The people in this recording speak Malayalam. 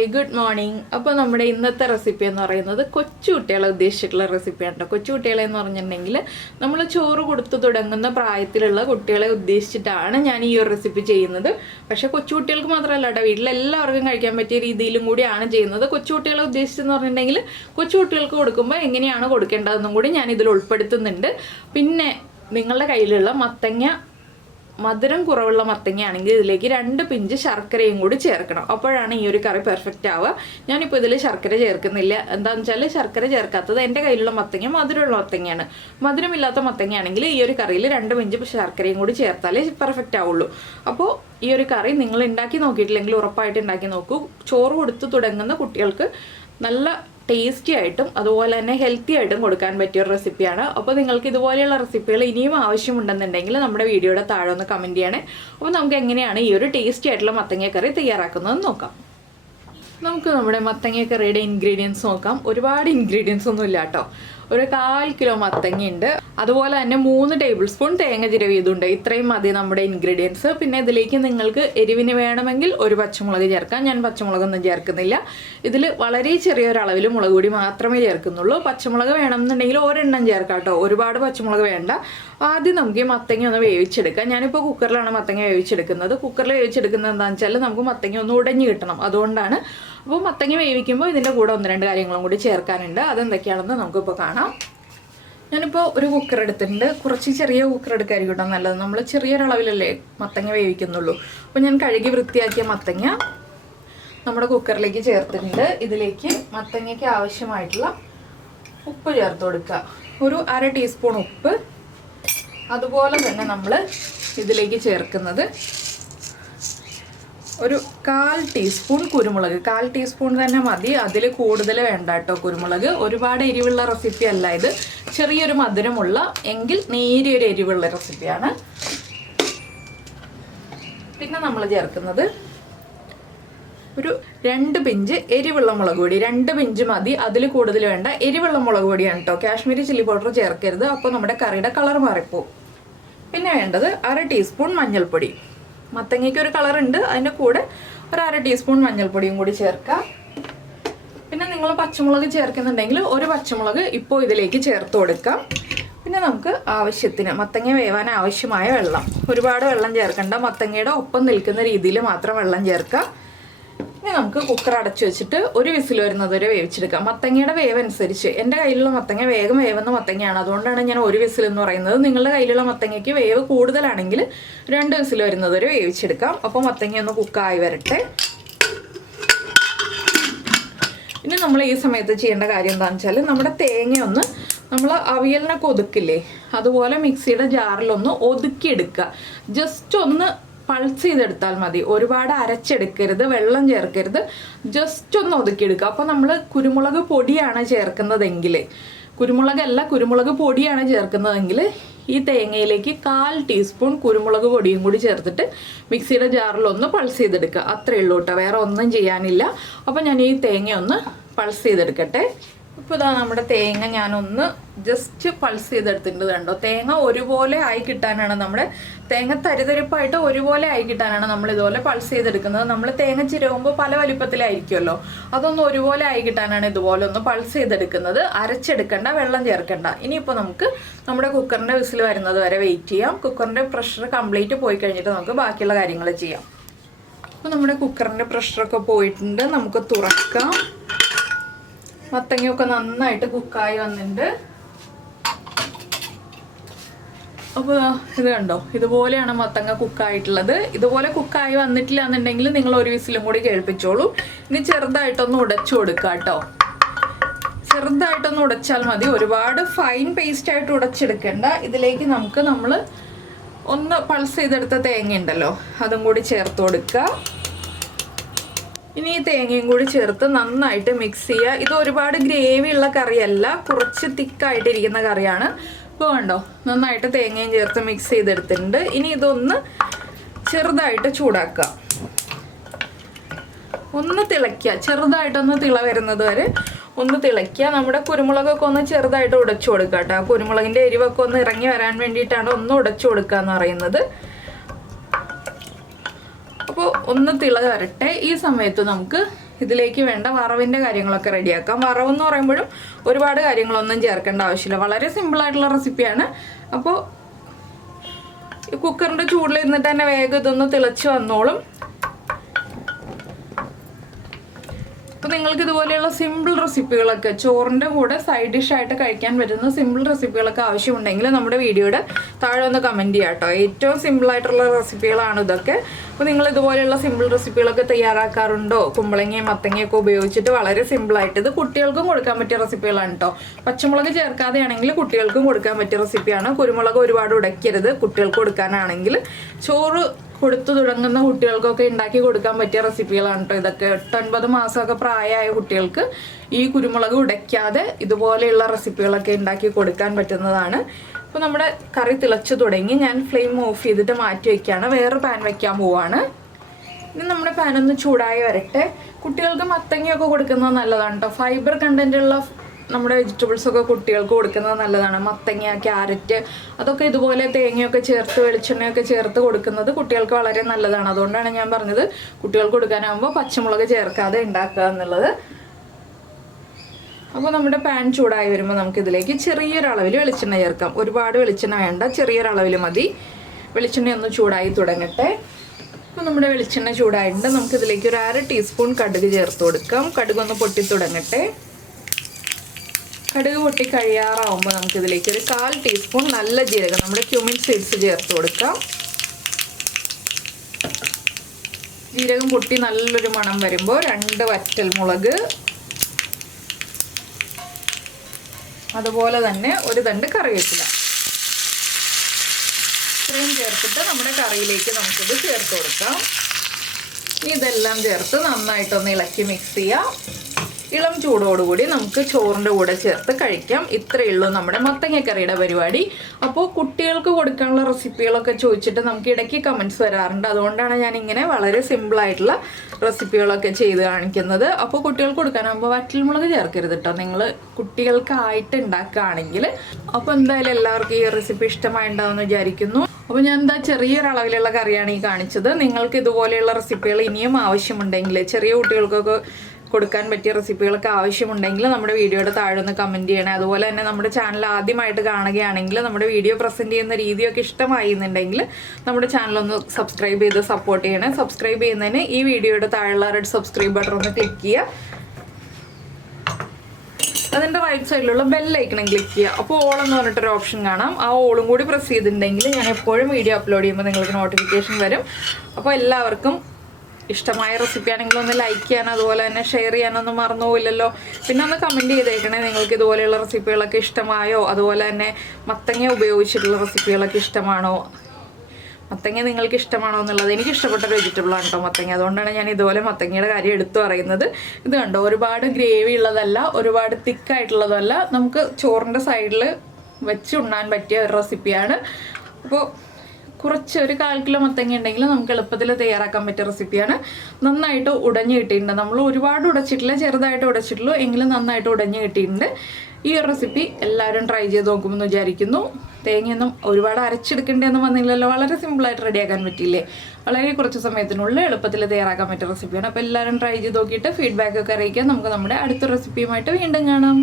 Hi good morning. അപ്പോൾ നമ്മുടെ ഇന്നത്തെ റെസിപ്പി എന്ന് പറയുന്നത് കൊച്ചുകുട്ടികളെ ഉദ്ദേശിച്ചിട്ടുള്ള റെസിപ്പിയാണ്. കൊച്ചുകുട്ടികളെ എന്ന് പറഞ്ഞിട്ടുണ്ടെങ്കിൽ നമ്മൾ ചോറ് കൊടുത്തു തുടങ്ങുന്ന പ്രായത്തിലുള്ള കുട്ടികളെ ഉദ്ദേശിച്ചിട്ടാണ് ഞാൻ ഈ ഒരു റെസിപ്പി ചെയ്യുന്നത്. പക്ഷേ കൊച്ചുകുട്ടികൾക്ക് മാത്രമല്ല കേട്ടോ, വീട്ടിലെല്ലാവർക്കും കഴിക്കാൻ പറ്റിയ രീതിയിലും കൂടിയാണ് ചെയ്യുന്നത്. കൊച്ചുകുട്ടികളെ ഉദ്ദേശിച്ചെന്ന് പറഞ്ഞിട്ടുണ്ടെങ്കിൽ കൊച്ചുകുട്ടികൾക്ക് കൊടുക്കുമ്പോൾ എങ്ങനെയാണ് കൊടുക്കേണ്ടതെന്നും കൂടി ഞാൻ ഇതിൽ ഉൾപ്പെടുത്തുന്നുണ്ട്. പിന്നെ നിങ്ങളുടെ കയ്യിലുള്ള മത്തങ്ങ മധുരം കുറവുള്ള മത്തങ്ങയാണെങ്കിൽ ഇതിലേക്ക് 2 പിഞ്ച് ശർക്കരയും കൂടി ചേർക്കണം. അപ്പോഴാണ് ഈ ഒരു കറി പെർഫെക്റ്റ് ആവുക. ഞാനിപ്പോൾ ഇതിൽ ശർക്കര ചേർക്കുന്നില്ല. എന്താണെന്ന് വെച്ചാൽ ശർക്കര ചേർക്കാത്തത് എൻ്റെ കയ്യിലുള്ള മത്തങ്ങ മധുരമുള്ള മത്തങ്ങയാണ്. മധുരമില്ലാത്ത മത്തങ്ങയാണെങ്കിൽ ഈ ഒരു കറിയിൽ 2 പിഞ്ച് ശർക്കരയും കൂടി ചേർത്താലേ പെർഫെക്റ്റ് ആവുള്ളൂ. അപ്പോൾ ഈ ഒരു കറി നിങ്ങൾ ഉണ്ടാക്കി നോക്കിയിട്ടില്ലെങ്കിൽ ഉറപ്പായിട്ട് ഉണ്ടാക്കി നോക്കൂ. ചോറ് കൊടുത്ത് തുടങ്ങുന്ന കുട്ടികൾക്ക് നല്ല ടേസ്റ്റി ആയിട്ടും അതുപോലെ തന്നെ ഹെൽത്തി ആയിട്ടും കൊടുക്കാൻ പറ്റിയ ഒരു റെസിപ്പിയാണ്. അപ്പോൾ നിങ്ങൾക്ക് ഇതുപോലെയുള്ള റെസിപ്പികൾ ഇനിയും ആവശ്യമുണ്ടെന്നുണ്ടെങ്കിൽ നമ്മുടെ വീഡിയോയുടെ താഴെ ഒന്ന് കമൻറ്റ് ചെയ്യണേ. അപ്പോൾ നമുക്ക് എങ്ങനെയാണ് ഈ ഒരു ടേസ്റ്റി ആയിട്ടുള്ള മത്തങ്ങ കറി തയ്യാറാക്കുന്നതെന്ന് നോക്കാം. നമുക്ക് നമ്മുടെ മത്തങ്ങ കറിയുടെ ഇൻഗ്രീഡിയൻസ് നോക്കാം. ഒരുപാട് ഇൻഗ്രീഡിയൻസ് ഒന്നും ഇല്ല കേട്ടോ. ഒരു 1/4 കിലോ മത്തങ്ങയുണ്ട്. അതുപോലെ തന്നെ 3 ടേബിൾ സ്പൂൺ തേങ്ങ ചിരവിയതുണ്ട്. ഇത്രയും മതി നമ്മുടെ ഇൻഗ്രീഡിയൻസ്. പിന്നെ ഇതിലേക്ക് നിങ്ങൾക്ക് എരിവിന് വേണമെങ്കിൽ ഒരു പച്ചമുളക് ചേർക്കാം. ഞാൻ പച്ചമുളകൊന്നും ചേർക്കുന്നില്ല. ഇതിൽ വളരെ ചെറിയൊരളവിൽ മുളക് പൊടി മാത്രമേ ചേർക്കുന്നുള്ളൂ. പച്ചമുളക് വേണമെന്നുണ്ടെങ്കിൽ ഒരെണ്ണം ചേർക്കാം കേട്ടോ, ഒരുപാട് പച്ചമുളക് വേണ്ട. ആദ്യം നമുക്ക് ഈ മത്തങ്ങ ഒന്ന് വേവിച്ചെടുക്കാം. ഞാനിപ്പോൾ കുക്കറിലാണ് മത്തങ്ങ വേവിച്ചെടുക്കുന്നത്. കുക്കറിൽ വേവിച്ചെടുക്കുന്നത് എന്താണെന്ന് വെച്ചാൽ നമുക്ക് മത്തങ്ങ ഒന്ന് ഉടഞ്ഞു കിട്ടണം, അതുകൊണ്ടാണ്. അപ്പോൾ മത്തങ്ങ വേവിക്കുമ്പോൾ ഇതിൻ്റെ കൂടെ 1-2 കാര്യങ്ങളും കൂടി ചേർക്കാനുണ്ട്. അതെന്തൊക്കെയാണെന്ന് നമുക്കിപ്പോൾ കാണാം. ഞാനിപ്പോൾ ഒരു കുക്കർ എടുത്തിട്ടുണ്ട്. കുറച്ച് ചെറിയ കുക്കർ എടുക്കായിരിക്കും കേട്ടോ നല്ലത്. നമ്മൾ ചെറിയൊരളവിലല്ലേ മത്തങ്ങ വേവിക്കുന്നുള്ളൂ. അപ്പോൾ ഞാൻ കഴുകി വൃത്തിയാക്കിയ മത്തങ്ങ നമ്മുടെ കുക്കറിലേക്ക് ചേർത്തിട്ടുണ്ട്. ഇതിലേക്ക് മത്തങ്ങയ്ക്ക് ആവശ്യമായിട്ടുള്ള ഉപ്പ് ചേർത്ത് കൊടുക്കുക. ഒരു 1/2 ടീസ്പൂൺ ഉപ്പ്. അതുപോലെ തന്നെ നമ്മൾ ഇതിലേക്ക് ചേർക്കുന്നത് ഒരു 1/4 ടീസ്പൂൺ കുരുമുളക്. 1/4 ടീസ്പൂൺ തന്നെ മതി, അതിൽ കൂടുതൽ വേണ്ട കേട്ടോ കുരുമുളക്. ഒരുപാട് എരിവുള്ള റെസിപ്പി അല്ല ഇത്. ചെറിയൊരു മധുരമുള്ള എങ്കിൽ നേരിയൊരു എരിവുള്ള റെസിപ്പിയാണ്. പിന്നെ നമ്മൾ ചേർക്കുന്നത് ഒരു 2 പിഞ്ച് എരിവുള്ള മുളക് പൊടി. 2 പിഞ്ച് മതി, അതിൽ കൂടുതൽ വേണ്ട. എരിവുള്ള മുളക് പൊടിയാണ് കേട്ടോ, കാശ്മീരി ചില്ലി പൗഡർ ചേർക്കരുത്. അപ്പോൾ നമ്മുടെ കറിയുടെ കളർ മാറിപ്പോവും. പിന്നെ വേണ്ടത് 1/2 ടീസ്പൂൺ മഞ്ഞൾപ്പൊടി. മത്തങ്ങയ്ക്ക് ഒരു കളറുണ്ട്, അതിൻ്റെ കൂടെ ഒരു 1/2 ടീസ്പൂൺ മഞ്ഞൾപ്പൊടിയും കൂടി ചേർക്കാം. പിന്നെ നിങ്ങൾ പച്ചമുളക് ചേർക്കുന്നുണ്ടെങ്കിൽ ഒരു പച്ചമുളക് ഇപ്പോൾ ഇതിലേക്ക് ചേർത്ത് കൊടുക്കാം. പിന്നെ നമുക്ക് ആവശ്യത്തിന് മത്തങ്ങ വേവാൻ ആവശ്യമായ വെള്ളം. ഒരുപാട് വെള്ളം ചേർക്കണ്ട, മത്തങ്ങയുടെ ഒപ്പം നിൽക്കുന്ന രീതിയിൽ മാത്രം വെള്ളം ചേർക്കാം. ഇനി നമുക്ക് കുക്കർ അടച്ചു വെച്ചിട്ട് ഒരു വിസിൽ വരുന്നത് വരെ വേവിച്ചെടുക്കാം. മത്തങ്ങയുടെ വേവ് അനുസരിച്ച്. എൻ്റെ കയ്യിലുള്ള മത്തങ്ങ വേഗം വേവുന്ന മത്തങ്ങയാണ്, അതുകൊണ്ടാണ് ഞാൻ ഒരു വിസിൽ എന്ന് പറയുന്നത്. നിങ്ങളുടെ കയ്യിലുള്ള മത്തങ്ങയ്ക്ക് വേവ് കൂടുതലാണെങ്കിൽ 2 വിസിൽ വരുന്നത് വരെ വേവിച്ചെടുക്കാം. അപ്പോൾ മത്തങ്ങ ഒന്ന് കുക്കായി വരട്ടെ. ഇനി നമ്മൾ ഈ സമയത്ത് ചെയ്യേണ്ട കാര്യം എന്താണെന്ന് വെച്ചാൽ നമ്മുടെ തേങ്ങയൊന്ന് നമ്മൾ അവിയലിനൊക്കെ ഒതുക്കില്ലേ, അതുപോലെ മിക്സിയുടെ ജാറിലൊന്ന് ഒതുക്കിയെടുക്കുക. ജസ്റ്റ് ഒന്ന് പൾസ് ചെയ്തെടുത്താൽ മതി. ഒരുപാട് അരച്ചെടുക്കരുത്, വെള്ളം ചേർക്കരുത്. ജസ്റ്റ് ഒന്ന് ഒതുക്കിയെടുക്കുക. അപ്പോൾ നമ്മൾ കുരുമുളക് പൊടിയാണ് ചേർക്കുന്നതെങ്കിൽ, കുരുമുളക് പൊടിയാണ് ചേർക്കുന്നതെങ്കിൽ ഈ തേങ്ങയിലേക്ക് 1/4 ടീസ്പൂൺ കുരുമുളക് പൊടിയും കൂടി ചേർത്തിട്ട് മിക്സിയുടെ ജാറിലൊന്ന് പൾസ് ചെയ്തെടുക്കുക. അത്രയേ ഉള്ളൂ കേട്ടോ, വേറെ ഒന്നും ചെയ്യാനില്ല. അപ്പോൾ ഞാൻ ഈ തേങ്ങ ഒന്ന് പൾസ് ചെയ്തെടുക്കട്ടെ. ഇപ്പോൾ ഇതാ നമ്മുടെ തേങ്ങ ഞാനൊന്ന് ജസ്റ്റ് പൾസ് ചെയ്തെടുത്തിട്ടുണ്ട്. കണ്ടോ, തേങ്ങ ഒരുപോലെ ആയി കിട്ടാനാണ്, നമ്മുടെ തേങ്ങ തരിതരിപ്പായിട്ട് ഒരുപോലെ ആയി കിട്ടാനാണ് നമ്മൾ ഇതുപോലെ പൾസ് ചെയ്തെടുക്കുന്നത്. നമ്മൾ തേങ്ങ ചിരവുമ്പോൾ പല വലിപ്പത്തിലായിരിക്കുമല്ലോ, അതൊന്ന് ഒരുപോലെ ആയി കിട്ടാനാണ് ഇതുപോലെ ഒന്ന് പൾസ് ചെയ്തെടുക്കുന്നത്. അരച്ചെടുക്കണ്ട, വെള്ളം ചേർക്കണ്ട. ഇനിയിപ്പോൾ നമുക്ക് നമ്മുടെ കുക്കറിൻ്റെ വിസിൽ വരുന്നത് വരെ വെയിറ്റ് ചെയ്യാം. കുക്കറിൻ്റെ പ്രഷർ കംപ്ലീറ്റ് പോയി കഴിഞ്ഞിട്ട് നമുക്ക് ബാക്കിയുള്ള കാര്യങ്ങൾ ചെയ്യാം. അപ്പോൾ നമ്മുടെ കുക്കറിൻ്റെ പ്രഷറൊക്കെ പോയിട്ടുണ്ട്. നമുക്ക് തുറക്കാം. മത്തങ്ങയൊക്കെ നന്നായിട്ട് കുക്കായി വന്നിട്ടുണ്ട്. അപ്പോൾ ഇത് കണ്ടോ, ഇതുപോലെയാണ് മത്തങ്ങ കുക്കായിട്ടുള്ളത്. ഇതുപോലെ കുക്കായി വന്നിട്ടില്ല എന്നുണ്ടെങ്കിൽ നിങ്ങൾ ഒരു വിസിലും കൂടി കേൾപ്പിച്ചോളൂ. ഇനി ചെറുതായിട്ടൊന്ന് ഉടച്ചു കൊടുക്കുക കേട്ടോ. ചെറുതായിട്ടൊന്ന് ഉടച്ചാൽ മതി, ഒരുപാട് ഫൈൻ പേസ്റ്റ് ആയിട്ട് ഉടച്ചെടുക്കേണ്ട. ഇതിലേക്ക് നമ്മൾ ഒന്ന് പൾസ് ചെയ്തെടുത്ത തേങ്ങ ഉണ്ടല്ലോ, അതും കൂടി ചേർത്ത് കൊടുക്കുക. ഇനി ഈ തേങ്ങയും കൂടി ചേർത്ത് നന്നായിട്ട് മിക്സ് ചെയ്യുക. ഇത് ഒരുപാട് ഗ്രേവി ഉള്ള കറിയല്ല, കുറച്ച് തിക്കായിട്ടിരിക്കുന്ന കറിയാണ്. ഇപ്പോൾ കണ്ടോ, നന്നായിട്ട് തേങ്ങയും ചേർത്ത് മിക്സ് ചെയ്തെടുത്തിട്ടുണ്ട്. ഇനി ഇതൊന്ന് ചെറുതായിട്ട് ചൂടാക്കുക, ഒന്ന് തിളയ്ക്കുക. ചെറുതായിട്ടൊന്ന് തിള വരുന്നത് വരെ ഒന്ന് തിളയ്ക്കുക. നമ്മുടെ കുരുമുളകൊക്കെ ഒന്ന് ചെറുതായിട്ട് ഉടച്ചു കൊടുക്കുക കേട്ടോ. ആ കുരുമുളകിൻ്റെ എരിവൊക്കെ ഒന്ന് ഇറങ്ങി വരാൻ വേണ്ടിയിട്ടാണ് ഒന്ന് ഉടച്ചു കൊടുക്കുക എന്ന് പറയുന്നത്. അപ്പോൾ ഒന്ന് തിള വരട്ടെ. ഈ സമയത്ത് നമുക്ക് ഇതിലേക്ക് വേണ്ട വറവിൻ്റെ കാര്യങ്ങളൊക്കെ റെഡിയാക്കാം. വറവെന്ന് പറയുമ്പോഴും ഒരുപാട് കാര്യങ്ങളൊന്നും ചേർക്കേണ്ട ആവശ്യമില്ല, വളരെ സിമ്പിളായിട്ടുള്ള റെസിപ്പിയാണ്. അപ്പോൾ കുക്കറിൻ്റെ ചൂടിൽ ഇരുന്നിട്ട് തന്നെ വേഗം ഇതൊന്ന് തിളച്ച് വന്നോളും. അപ്പോൾ നിങ്ങൾക്ക് ഇതുപോലെയുള്ള സിമ്പിൾ റെസിപ്പികളൊക്കെ ചോറിൻ്റെ കൂടെ സൈഡ് ഡിഷായിട്ട് കഴിക്കാൻ പറ്റുന്ന സിമ്പിൾ റെസിപ്പികളൊക്കെ ആവശ്യമുണ്ടെങ്കിൽ നമ്മുടെ വീഡിയോയുടെ താഴെ ഒന്ന് കമൻറ്റ് ചെയ്യാം കേട്ടോ. ഏറ്റവും സിമ്പിളായിട്ടുള്ള റെസിപ്പികളാണ് ഇതൊക്കെ. അപ്പോൾ നിങ്ങൾ ഇതുപോലെയുള്ള സിമ്പിൾ റെസിപ്പികളൊക്കെ തയ്യാറാക്കാറുണ്ടോ? കുമ്പളങ്ങയും മത്തങ്ങയൊക്കെ ഉപയോഗിച്ചിട്ട് വളരെ സിമ്പിളായിട്ട്. ഇത് കുട്ടികൾക്കും കൊടുക്കാൻ പറ്റിയ റെസിപ്പികളാണ് കേട്ടോ. പച്ചമുളക് ചേർക്കാതെയാണെങ്കിൽ കുട്ടികൾക്കും കൊടുക്കാൻ പറ്റിയ റെസിപ്പിയാണ്. കുരുമുളക് ഒരുപാട് ഉടയ്ക്കരുത് കുട്ടികൾക്ക് കൊടുക്കാനാണെങ്കിൽ. ചോറ് കൊടുത്തു തുടങ്ങുന്ന കുട്ടികൾക്കൊക്കെ ഉണ്ടാക്കി കൊടുക്കാൻ പറ്റിയ റെസിപ്പികളാണ് കേട്ടോ ഇതൊക്കെ. 8-9 മാസമൊക്കെ പ്രായമായ കുട്ടികൾക്ക് ഈ കുരുമുളക് ഉടയ്ക്കാതെ ഇതുപോലെയുള്ള റെസിപ്പികളൊക്കെ ഉണ്ടാക്കി കൊടുക്കാൻ പറ്റുന്നതാണ്. അപ്പോൾ നമ്മുടെ കറി തിളച്ചു തുടങ്ങി. ഞാൻ ഫ്ലെയിം ഓഫ് ചെയ്തിട്ട് മാറ്റി വയ്ക്കുകയാണ്. വേറെ പാൻ വയ്ക്കാൻ പോവാണ്. ഇനി നമ്മുടെ പാനൊന്ന് ചൂടായി വരട്ടെ. കുട്ടികൾക്ക് മത്തങ്ങയൊക്കെ കൊടുക്കുന്നത് നല്ലതാണ് കേട്ടോ. ഫൈബർ കണ്ടൻറ്റുള്ള നമ്മുടെ വെജിറ്റബിൾസൊക്കെ കുട്ടികൾക്ക് കൊടുക്കുന്നത് നല്ലതാണ്. മത്തങ്ങ, ക്യാരറ്റ് അതൊക്കെ ഇതുപോലെ തേങ്ങയൊക്കെ ചേർത്ത് വെളിച്ചെണ്ണയൊക്കെ ചേർത്ത് കൊടുക്കുന്നത് കുട്ടികൾക്ക് വളരെ നല്ലതാണ്. അതുകൊണ്ടാണ് ഞാൻ പറഞ്ഞത് കുട്ടികൾക്ക് കൊടുക്കാനാകുമ്പോൾ പച്ചമുളക് ചേർക്കാതെ ഉണ്ടാക്കുക എന്നുള്ളത്. അപ്പോൾ നമ്മുടെ പാൻ ചൂടായി വരുമ്പോൾ നമുക്കിതിലേക്ക് ചെറിയൊരളവിൽ വെളിച്ചെണ്ണ ചേർക്കാം. ഒരുപാട് വെളിച്ചെണ്ണ വേണ്ട, ചെറിയൊരളവിൽ മതി. വെളിച്ചെണ്ണ ഒന്ന് ചൂടായി തുടങ്ങട്ടെ. അപ്പോൾ നമ്മുടെ വെളിച്ചെണ്ണ ചൂടായിട്ടുണ്ട്. നമുക്കിതിലേക്ക് ഒരു 1/2 ടീസ്പൂൺ കടുക് ചേർത്ത് കൊടുക്കാം. കടുകൊന്ന് പൊട്ടി തുടങ്ങട്ടെ. കടുക് പൊട്ടി കഴിയാറാവുമ്പോൾ നമുക്കിതിലേക്ക് ഒരു 1/4 ടീസ്പൂൺ നല്ല ജീരകം, നമ്മുടെ ക്യൂമിൻ സീഡ്സ് ചേർത്ത് കൊടുക്കാം. ജീരകം പൊട്ടി നല്ലൊരു മണം വരുമ്പോൾ 2 വറ്റൽമുളക്, അതുപോലെ തന്നെ ഒരു തണ്ട് കറിവേപ്പില ഇത്രയും ചേർത്തിട്ട് നമ്മുടെ കറിയിലേക്ക് നമുക്കിത് ചേർത്ത് കൊടുക്കാം. ഇതെല്ലാം ചേർത്ത് നന്നായിട്ടൊന്ന് ഇളക്കി മിക്സ് ചെയ്യാം. ഇളം ചൂടോടുകൂടി നമുക്ക് ചോറിൻ്റെ കൂടെ ചേർത്ത് കഴിക്കാം. ഇത്രയേ ഉള്ളൂ നമ്മുടെ മത്തങ്ങക്കറിയുടെ പരിപാടി. അപ്പോൾ കുട്ടികൾക്ക് കൊടുക്കാനുള്ള റെസിപ്പികളൊക്കെ ചോദിച്ചിട്ട് നമുക്ക് ഇടയ്ക്ക് കമൻറ്റ്സ് വരാറുണ്ട്. അതുകൊണ്ടാണ് ഞാൻ ഇങ്ങനെ വളരെ സിമ്പിളായിട്ടുള്ള റെസിപ്പികളൊക്കെ ചെയ്ത് കാണിക്കുന്നത്. അപ്പോൾ കുട്ടികൾക്ക് കൊടുക്കാനാകുമ്പോൾ വറ്റൽമുളക് ചേർക്കരുത് കേട്ടോ നിങ്ങൾ കുട്ടികൾക്കായിട്ട് ഉണ്ടാക്കുകയാണെങ്കിൽ. അപ്പോൾ എന്തായാലും എല്ലാവർക്കും ഈ റെസിപ്പി ഇഷ്ടമായിട്ടുണ്ടാവുമെന്ന് വിചാരിക്കുന്നു. അപ്പോൾ ഞാൻ ചെറിയൊരളവിലുള്ള കറിയാണ് ഈ കാണിച്ചത്. നിങ്ങൾക്ക് ഇതുപോലെയുള്ള റെസിപ്പികൾ ഇനിയും ആവശ്യമുണ്ടെങ്കിൽ, ചെറിയ കുട്ടികൾക്കൊക്കെ കൊടുക്കാൻ പറ്റിയ റെസിപ്പികളൊക്കെ ആവശ്യമുണ്ടെങ്കിൽ നമ്മുടെ വീഡിയോയുടെ താഴെ ഒന്ന് കമൻറ്റ് ചെയ്യണേ. അതുപോലെ തന്നെ നമ്മുടെ ചാനൽ ആദ്യമായിട്ട് കാണുകയാണെങ്കിൽ നമ്മുടെ വീഡിയോ പ്രസൻറ്റ് ചെയ്യുന്ന രീതിയൊക്കെ ഇഷ്ടമായിരുന്നുണ്ടെങ്കിൽ നമ്മുടെ ചാനലൊന്ന് സബ്സ്ക്രൈബ് ചെയ്ത് സപ്പോർട്ട് ചെയ്യണേ. സബ്സ്ക്രൈബ് ചെയ്യുന്നതിന് ഈ വീഡിയോയുടെ താഴെയുള്ള റെഡ് സബ്സ്ക്രൈബ് ബട്ടൺ ഒന്ന് ക്ലിക്ക് ചെയ്യുക. അതിൻ്റെ റൈറ്റ് സൈഡിലുള്ള ബെല്ലൈക്കണം ക്ലിക്ക് ചെയ്യുക. അപ്പോൾ ഓൾ എന്ന് പറഞ്ഞിട്ടൊരു ഓപ്ഷൻ കാണാം. ആ ഓളും കൂടി പ്രസ് ചെയ്തിട്ടുണ്ടെങ്കിൽ ഞാൻ എപ്പോഴും വീഡിയോ അപ്ലോഡ് ചെയ്യുമ്പോൾ നിങ്ങൾക്ക് നോട്ടിഫിക്കേഷൻ വരും. അപ്പോൾ എല്ലാവർക്കും ഇഷ്ടമായ റെസിപ്പി ആണെങ്കിൽ ഒന്ന് ലൈക്ക് ചെയ്യാനോ അതുപോലെ തന്നെ ഷെയർ ചെയ്യാനൊന്നും മറന്നു പോയില്ലല്ലോ. പിന്നെ ഒന്ന് കമൻറ്റ് ചെയ്തേക്കണേ നിങ്ങൾക്ക് ഇതുപോലെയുള്ള റെസിപ്പികളൊക്കെ ഇഷ്ടമായോ, അതുപോലെ തന്നെ മത്തങ്ങ ഉപയോഗിച്ചിട്ടുള്ള റെസിപ്പികളൊക്കെ ഇഷ്ടമാണോ, മത്തങ്ങ നിങ്ങൾക്ക് ഇഷ്ടമാണോ എന്നുള്ളത്. എനിക്ക് ഇഷ്ടപ്പെട്ടൊരു വെജിറ്റബിളാണ് കേട്ടോ മത്തങ്ങ. അതുകൊണ്ടാണ് ഞാൻ ഇതുപോലെ മത്തങ്ങയുടെ കാര്യം എടുത്തു പറയുന്നത്. ഇത് കണ്ടോ, ഒരുപാട് ഗ്രേവി ഉള്ളതല്ല, ഒരുപാട് തിക്കായിട്ടുള്ളതല്ല, നമുക്ക് ചോറിൻ്റെ സൈഡിൽ വെച്ച് ഉണ്ണാൻ പറ്റിയ ഒരു റെസിപ്പിയാണ്. അപ്പോൾ കുറച്ച് ഒരു 1/4 കിലോ മത്തങ്ങ ഉണ്ടെങ്കിൽ നമുക്ക് എളുപ്പത്തിൽ തയ്യാറാക്കാൻ പറ്റിയ റെസിപ്പിയാണ്. നന്നായിട്ട് ഉടഞ്ഞ് കിട്ടിയിട്ടുണ്ട്. നമ്മൾ ഒരുപാട് ഉടച്ചിട്ടില്ല, ചെറുതായിട്ട് ഉടച്ചിട്ടുള്ളൂ, എങ്കിലും നന്നായിട്ട് ഉടഞ്ഞ് കിട്ടിയിട്ടുണ്ട്. ഈ ഒരു റെസിപ്പി എല്ലാവരും ട്രൈ ചെയ്ത് നോക്കുമെന്ന് വിചാരിക്കുന്നു. തേങ്ങയൊന്നും ഒരുപാട് അരച്ചെടുക്കേണ്ടതൊന്നും വന്നില്ലല്ലോ, വളരെ സിമ്പിളായിട്ട് റെഡിയാക്കാൻ പറ്റിയില്ലേ. വളരെ കുറച്ച് സമയത്തിനുള്ളിൽ എളുപ്പത്തിൽ തയ്യാറാക്കാൻ പറ്റിയ റെസിപ്പിയാണ്. അപ്പോൾ എല്ലാവരും ട്രൈ ചെയ്ത് നോക്കിയിട്ട് ഫീഡ്ബാക്ക് ഒക്കെ അറിയിക്കാൻ. നമുക്ക് നമ്മുടെ അടുത്ത റെസിപ്പിയുമായിട്ട് വീണ്ടും കാണാം.